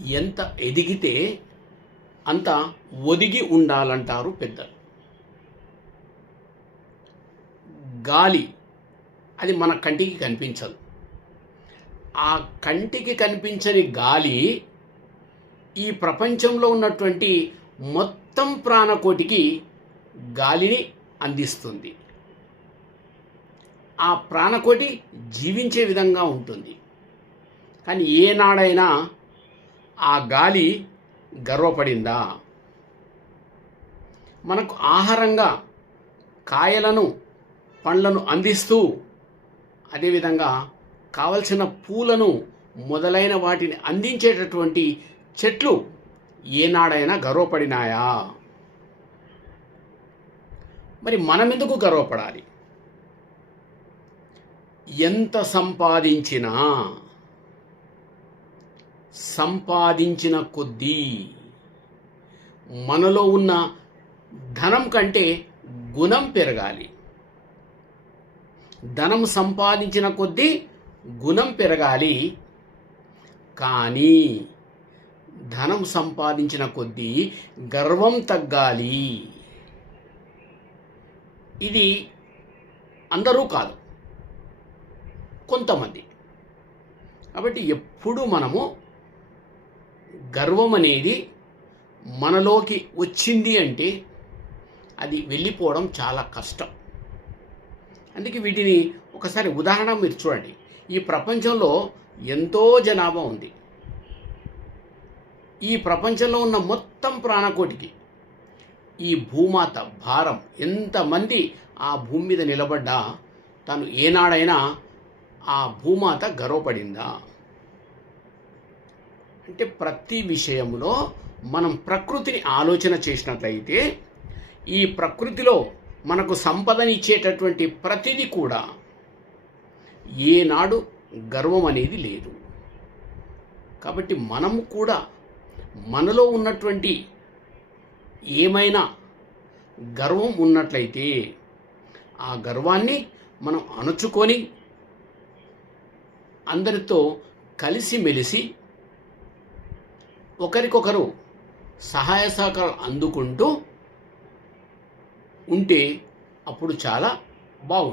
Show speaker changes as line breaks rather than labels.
ఎంత ఎదిగితే అంత ఒదిగి ఉండాలంటారు పెద్దలు. గాలి అది మన కంటికి కనిపించదు. ఆ కంటికి కనిపించని గాలి ఈ ప్రపంచంలో ఉన్నటువంటి మొత్తం ప్రాణకోటికి గాలిని అందిస్తుంది. ఆ ప్రాణకోటి జీవించే విధంగా ఉంటుంది. కానీ ఏనాడైనా ఆ గాలి గర్వపడిందా? మనకు ఆహారంగా కాయలను పండ్లను అందిస్తూ అదేవిధంగా కావలసిన పూలను మొదలైన వాటిని అందించేటటువంటి చెట్లు ఏనాడైనా గర్వపడినాయా? మరి మనం ఎందుకు గర్వపడాలి? ఎంత సంపాదించినా సంపాదించిన కొద్దీ మనలో ఉన్న ధనం కంటే గుణం పెరగాలి. ధనం సంపాదించిన కొద్దీ గుణం పెరగాలి. కానీ ధనం సంపాదించిన కొద్దీ గర్వం తగ్గాలి. ఇది అందరూ కాదు. కొంతమంది. కాబట్టి ఎప్పుడు మనము గర్వం అనేది మనలోకి వచ్చింది అంటే అది వెళ్ళిపోవడం చాలా కష్టం. అందుకే వీటిని ఒకసారి ఉదాహరణ మీరు చూడండి. ఈ ప్రపంచంలో ఎంతో జనాభా ఉంది. ఈ ప్రపంచంలో ఉన్న మొత్తం ప్రాణకోటికి ఈ భూమాత భారం ఎంతమంది ఆ భూమి మీద నిలబడ్డా తను ఏనాడైనా ఆ భూమాత గర్వపడిందా? అంటే ప్రతి విషయంలో మనం ప్రకృతిని ఆలోచన చేసినట్లయితే ఈ ప్రకృతిలో మనకు సంపదనిచ్చేటటువంటి ప్రతిదీ కూడా ఏనాడు గర్వం అనేది లేదు. కాబట్టి మనము కూడా మనలో ఉన్నటువంటి ఏమైనా గర్వం ఉన్నట్లయితే ఆ గర్వాన్ని మనం అణుచుకొని అందరితో కలిసిమెలిసి ఒకరికొకరు సహాయ సహకారం అందుకుంటూ ఉంటే అప్పుడు చాలా బాగుంటుంది